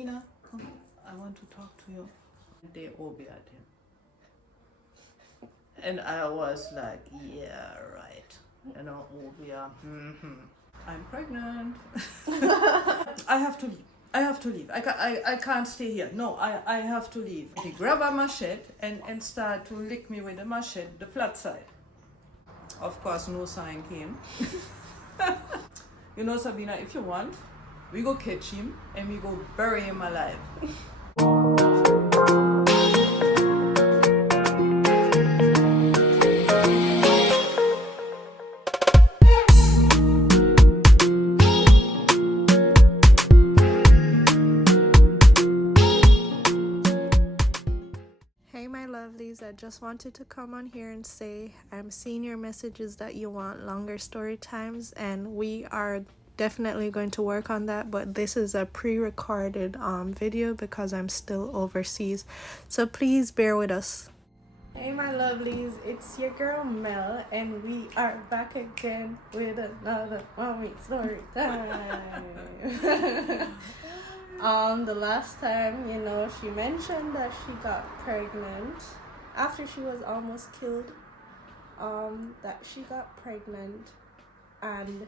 Sabina, come, I want to talk to you. They OBEAH'd him. And I was like, yeah, right. You know, OBEAH, I'm pregnant. I have to leave. I have to leave. I can't stay here. No, I have to leave. They grab a machete and start to lick me with the machete, the flat side. Of course, no sign came. You know, Sabina, if you want, we go catch him and we go bury him alive. Hey my lovelies, I just wanted to come on here and say I'm seeing your messages that you want longer story times, and we are definitely going to work on that, but this is a pre-recorded video because I'm still overseas, so please bear with us. Hey my lovelies, it's your girl Mel and we are back again with another mommy story time. The last time, you know, she mentioned that she got pregnant after she was almost killed. That she got pregnant and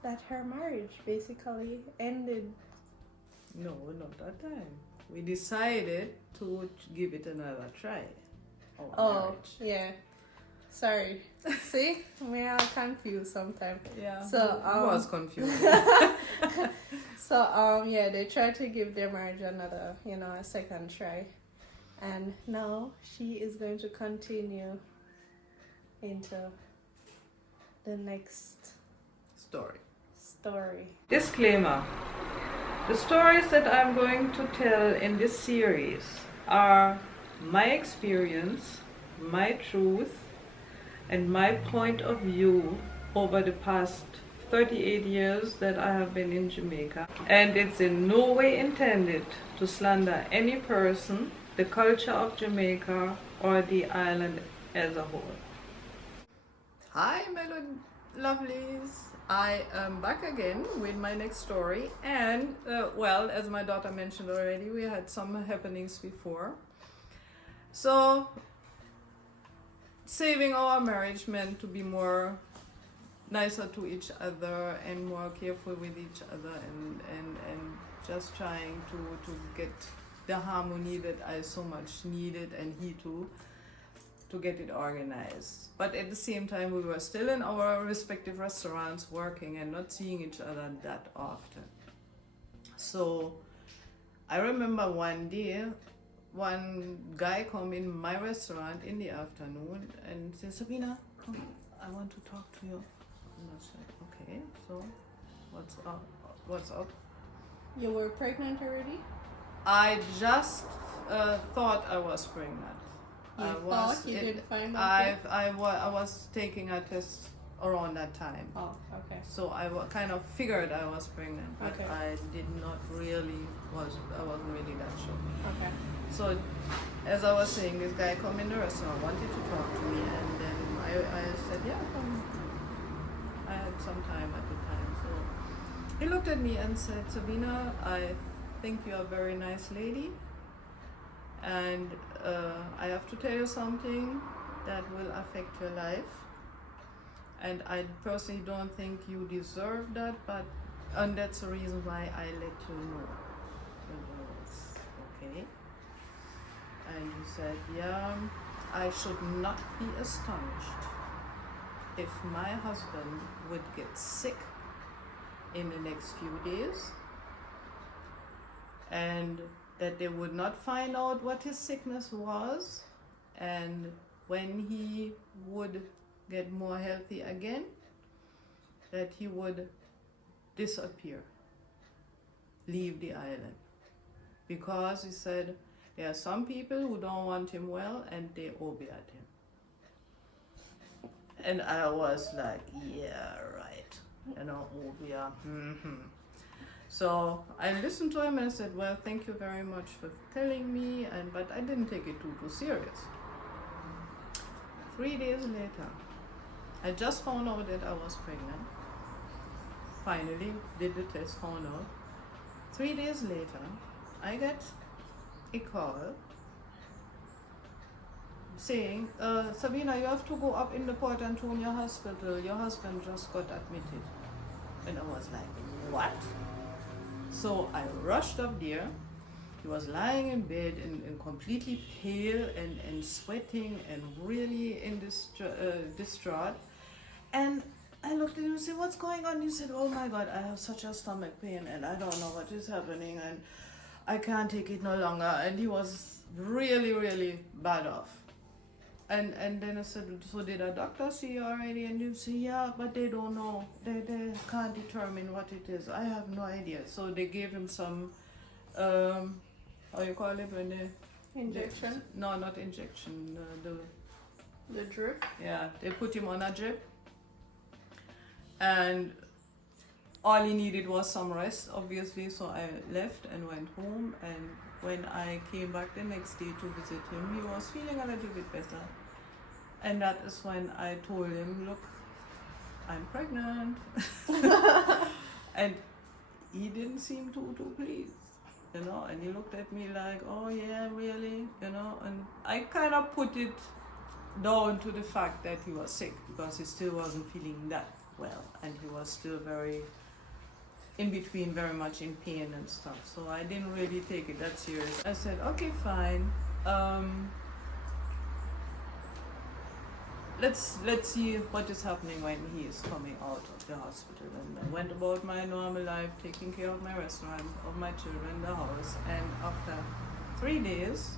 that her marriage basically ended. No, not that time. We decided to give it another try. Marriage. Yeah. Sorry. See? We're all confused sometimes. Yeah. So I was confused. So yeah, they tried to give their marriage another, you know, a second try. And now she is going to continue into the next story. Disclaimer. The stories that I'm going to tell in this series are my experience, my truth, and my point of view over the past 38 years that I have been in Jamaica. And it's in no way intended to slander any person, the culture of Jamaica, or the island as a whole. Hi, my lovelies. I am back again with my next story, and well, as my daughter mentioned already, we had some happenings before. So saving our marriage meant to be more nicer to each other and more careful with each other, and just trying to get the harmony that I so much needed, and he too, to get it organized. But at the same time, we were still in our respective restaurants working and not seeing each other that often. So I remember one day, one guy come in my restaurant in the afternoon and said, Sabina, come, I want to talk to you. And I said, okay, so what's up? You were pregnant already? I just thought I was pregnant. You didn't find out yet? I was taking a test around that time. Oh, okay. So I kind of figured I was pregnant, but Okay. I wasn't really that sure. Okay. So as I was saying, this guy come in the restaurant, wanted to talk to me, and then I said, yeah, come. I had some time at the time. So he looked at me and said, Sabina, I think you're a very nice lady, and I have to tell you something that will affect your life, and I personally don't think you deserve that, and that's the reason why I let you know. Okay. And he said, yeah, I should not be astonished if my husband would get sick in the next few days, and that they would not find out what his sickness was, and when he would get more healthy again, that he would disappear, leave the island. Because he said there are some people who don't want him well and they OBEAH'd him. And I was like, yeah, right, you know, OBEAH. So I listened to him and I said, well, thank you very much for telling me, but I didn't take it too serious. 3 days later, I just found out that I was pregnant. Finally, did the test, found out. 3 days later, I get a call saying, Sabina, you have to go up in the Port Antonio hospital. Your husband just got admitted. And I was like, what? So I rushed up there. He was lying in bed and completely pale and sweating and really in distraught. And I looked at him and said, what's going on? He said, oh my God, I have such a stomach pain and I don't know what is happening and I can't take it no longer. And he was really, really bad off. And then I said, so did a doctor see you already? And he said, yeah, but they don't know. They can't determine what it is. I have no idea. So they gave him some, how you call it when they... Injection? No, not injection. The drip? Yeah, they put him on a drip. And all he needed was some rest, obviously. So I left and went home. And when I came back the next day to visit him, he was feeling a little bit better. And that is when I told him, look, I'm pregnant. And he didn't seem too pleased, you know, and he looked at me like, oh yeah, really, you know, and I kind of put it down to the fact that he was sick because he still wasn't feeling that well and he was still very in between, very much in pain and stuff. So I didn't really take it that serious. I said, okay, fine. Let's see what is happening when he is coming out of the hospital. And I went about my normal life, taking care of my restaurant, of my children, the house. And after 3 days,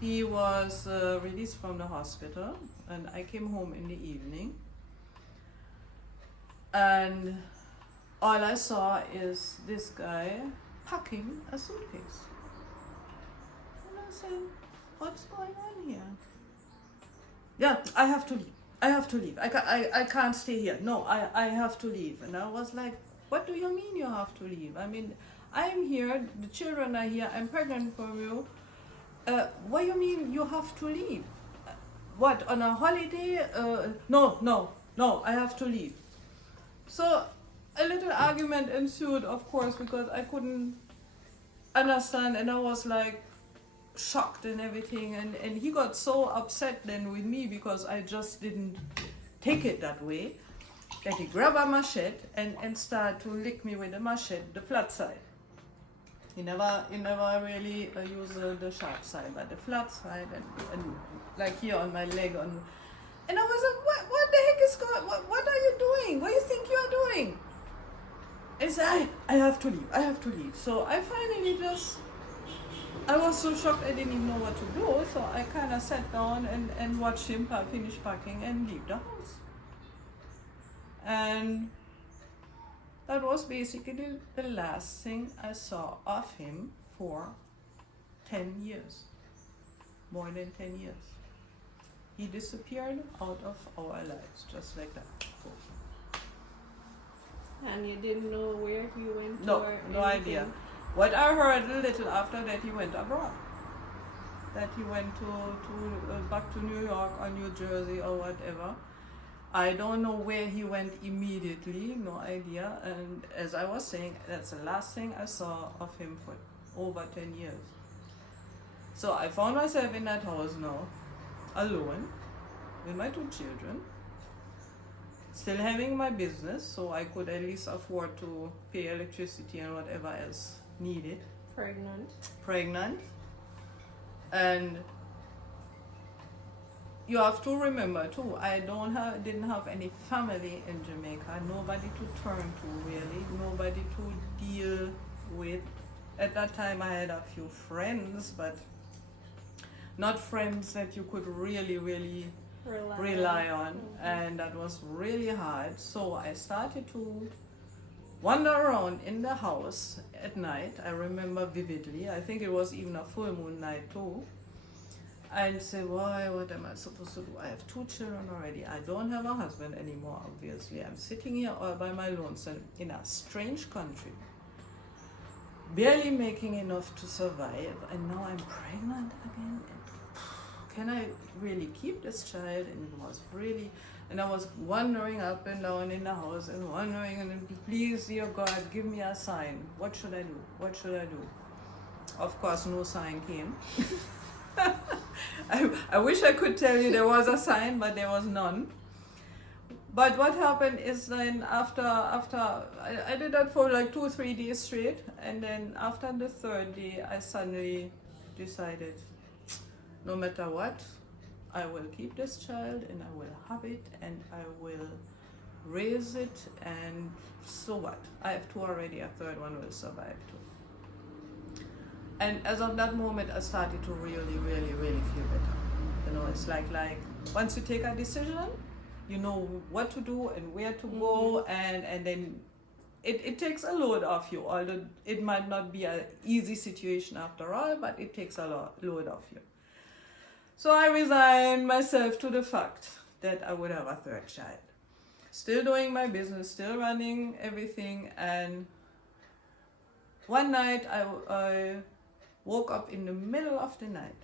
he was released from the hospital, and I came home in the evening. And all I saw is this guy packing a suitcase. And I said, what's going on here? Yeah, I have to leave. I have to leave. I can't stay here. No, I have to leave. And I was like, what do you mean you have to leave? I mean, I'm here, the children are here, I'm pregnant for you. What do you mean you have to leave? What, on a holiday? No, I have to leave. So a little argument ensued, of course, because I couldn't understand, and I was like shocked and everything, and he got so upset then with me because I just didn't take it that way, that he grabbed a machete and started to lick me with the machete, the flat side. He never really used the sharp side, but the flat side, and like here on my leg. And I was like, what the heck is going on? What are you doing? What do you think you are doing? And he said, I have to leave. So I finally I was so shocked I didn't even know what to do. So I kind of sat down and watched him finish packing and leave the house. And that was basically the last thing I saw of him for 10 years. More than 10 years. He disappeared out of our lives, just like that. And you didn't know where he went? No idea. What I heard a little after that, he went abroad. That he went back to New York or New Jersey or whatever. I don't know where he went immediately, no idea. And as I was saying, that's the last thing I saw of him for over 10 years. So I found myself in that house now, alone, with my 2 children, still having my business, so I could at least afford to pay electricity and whatever else needed. Pregnant. And you have to remember too, I didn't have any family in Jamaica, nobody to turn to really, nobody to deal with. At that time I had a few friends, but not friends that you could really rely on. Mm-hmm. And that was really hard. So I started to wander around in the house at night. I remember vividly, I think it was even a full moon night too. And say, why, what am I supposed to do? I have 2 children already. I don't have a husband anymore, obviously. I'm sitting here all by my lonesome in a strange country, barely making enough to survive. And now I'm pregnant again. And can I really keep this child? And it was really, And I was wandering up and down in the house and wondering, and please, dear God, give me a sign. What should I do? What should I do? Of course, no sign came. I wish I could tell you there was a sign, but there was none. But what happened is then after I did that for like 2-3 days straight, and then after the third day, I suddenly decided, no matter what, I will keep this child and I will have it and I will raise it, and so what? I have two already, a third one will survive too. And as of that moment, I started to really, really, really feel better. You know, it's like once you take a decision, you know what to do and where to go, and then it takes a load off you, although it might not be an easy situation after all, but it takes a load off you. So I resigned myself to the fact that I would have a third child. Still doing my business, still running everything, and one night I woke up in the middle of the night.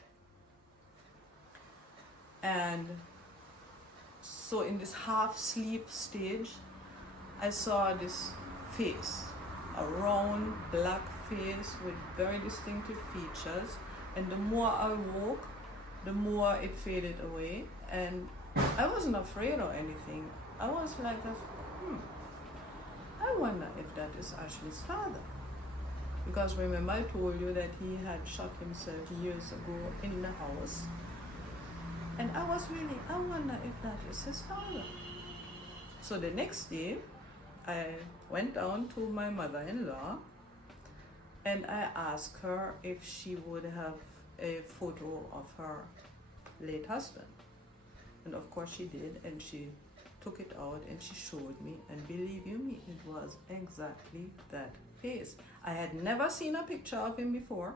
And so in this half sleep stage, I saw this face, a round black face with very distinctive features, and the more I woke, the more it faded away, and I wasn't afraid or anything. I was like, I wonder if that is Ashley's father. Because remember I told you that he had shot himself years ago in the house. And I wonder if that is his father. So the next day, I went down to my mother-in-law and I asked her if she would have a photo of her late husband. And of course she did, and she took it out and she showed me, and believe you me, it was exactly that face. I had never seen a picture of him before.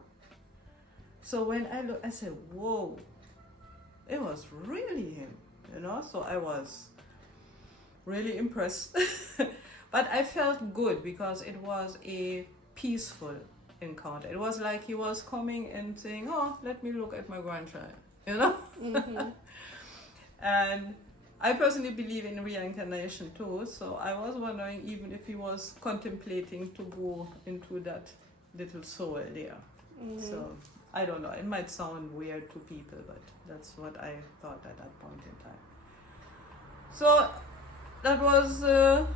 So when I looked, I said, whoa, it was really him, you know? So I was really impressed. But I felt good because it was a peaceful encounter. It was like he was coming and saying, oh, let me look at my grandchild, you know? And I personally believe in reincarnation too, so I was wondering even if he was contemplating to go into that little soul there. So I don't know, it might sound weird to people, but that's what I thought at that point in time. So that was the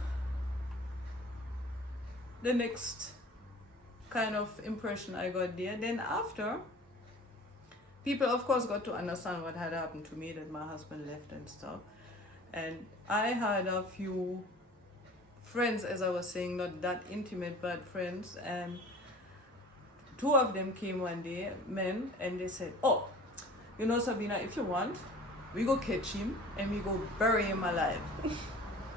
next kind of impression I got there. Then after, people of course got to understand what had happened to me, that my husband left and stuff. And I had a few friends, as I was saying, not that intimate, but friends, and two of them came one day, men, and they said, oh, you know, Sabina, if you want, we go catch him and we go bury him alive.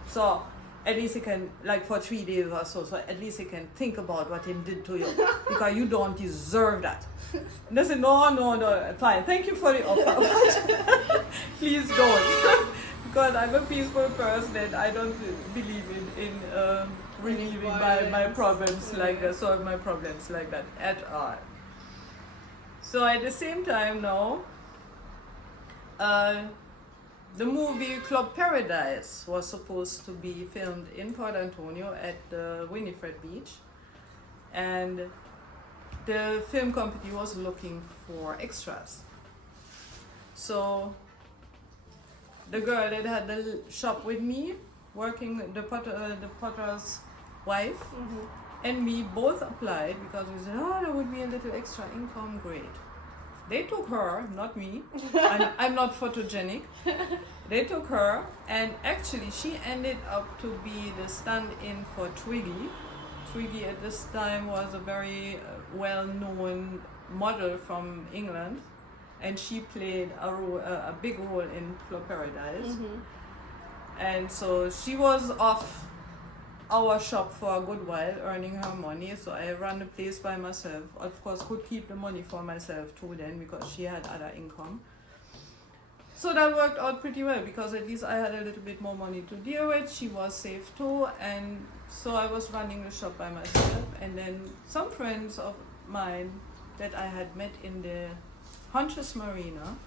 So at least he can, like for 3 days or so, so at least he can think about what he did to you, because you don't deserve that. And they said, no, fine, thank you for the offer. Please don't. Because I'm a peaceful person and I don't believe in relieving my problems like that, solve my problems like that at all. So at the same time now, the movie Club Paradise was supposed to be filmed in Port Antonio at the Winifred Beach, and the film company was looking for extras. So the girl that had the shop with me, working the potter's wife, and me both applied because we said, oh, there would be a little extra income, great. They took her, not me. I'm not photogenic. They took her, and actually she ended up to be the stand-in for Twiggy. Twiggy at this time was a very well-known model from England, and she played a big role in Club Paradise. And so she was off our shop for a good while, earning her money. So I ran the place by myself. Of course, could keep the money for myself too then, because she had other income. So that worked out pretty well, because at least I had a little bit more money to deal with. She was safe too, and so I was running the shop by myself. And then some friends of mine that I had met in the Huntress Marina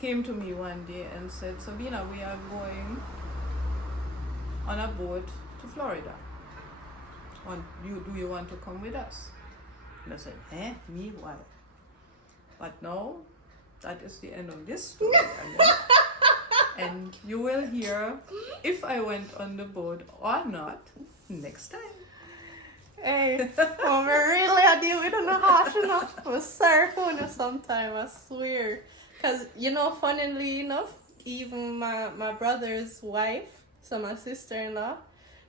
came to me one day and said, Sabina, we are going on a boat to Florida. Do you want to come with us? And I said, me? Why? But no, that is the end of this story. And you will hear if I went on the boat or not next time. Hey, really, I deal with it harsh enough. I'm sorry for you sometimes, I swear. Because, funnily enough, even my brother's wife, so my sister-in-law,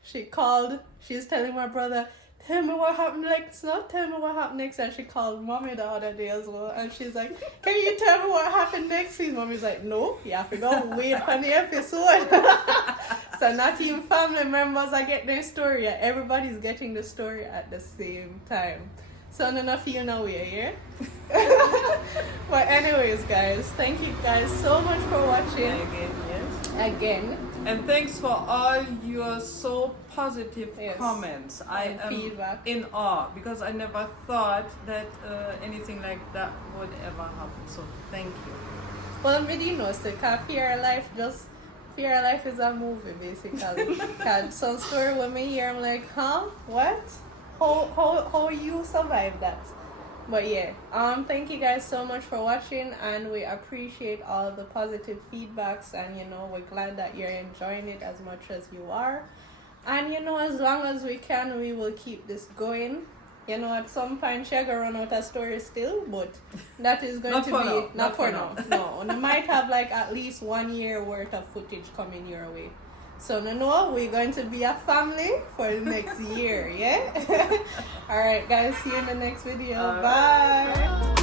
she's telling my brother, tell me what happened next, tell me what happened next. And she called mommy the other day as well. And she's like, can you tell me what happened next? His mommy's like, no, you have to go wait for the episode. So not even family members are getting their story. Everybody's getting the story at the same time. So none of you know we're here. But anyways, guys, thank you guys so much for watching. Again. And thanks for all your so positive comments. I am feedback. In awe because I never thought that anything like that would ever happen. So thank you. Well, I didn't know, so Fear Life is a movie basically. Cause some story when me hear, I'm like, huh? What? How you survive that? But yeah, thank you guys so much for watching, and we appreciate all the positive feedbacks, and we're glad that you're enjoying it as much as you are. And as long as we can, we will keep this going. At some point she's gonna run out of stories still, but that is going to be not for now. No, and we might have like at least 1 year worth of footage coming your way. So no, we're going to be a family for the next year, yeah? Alright guys, see you in the next video. Bye.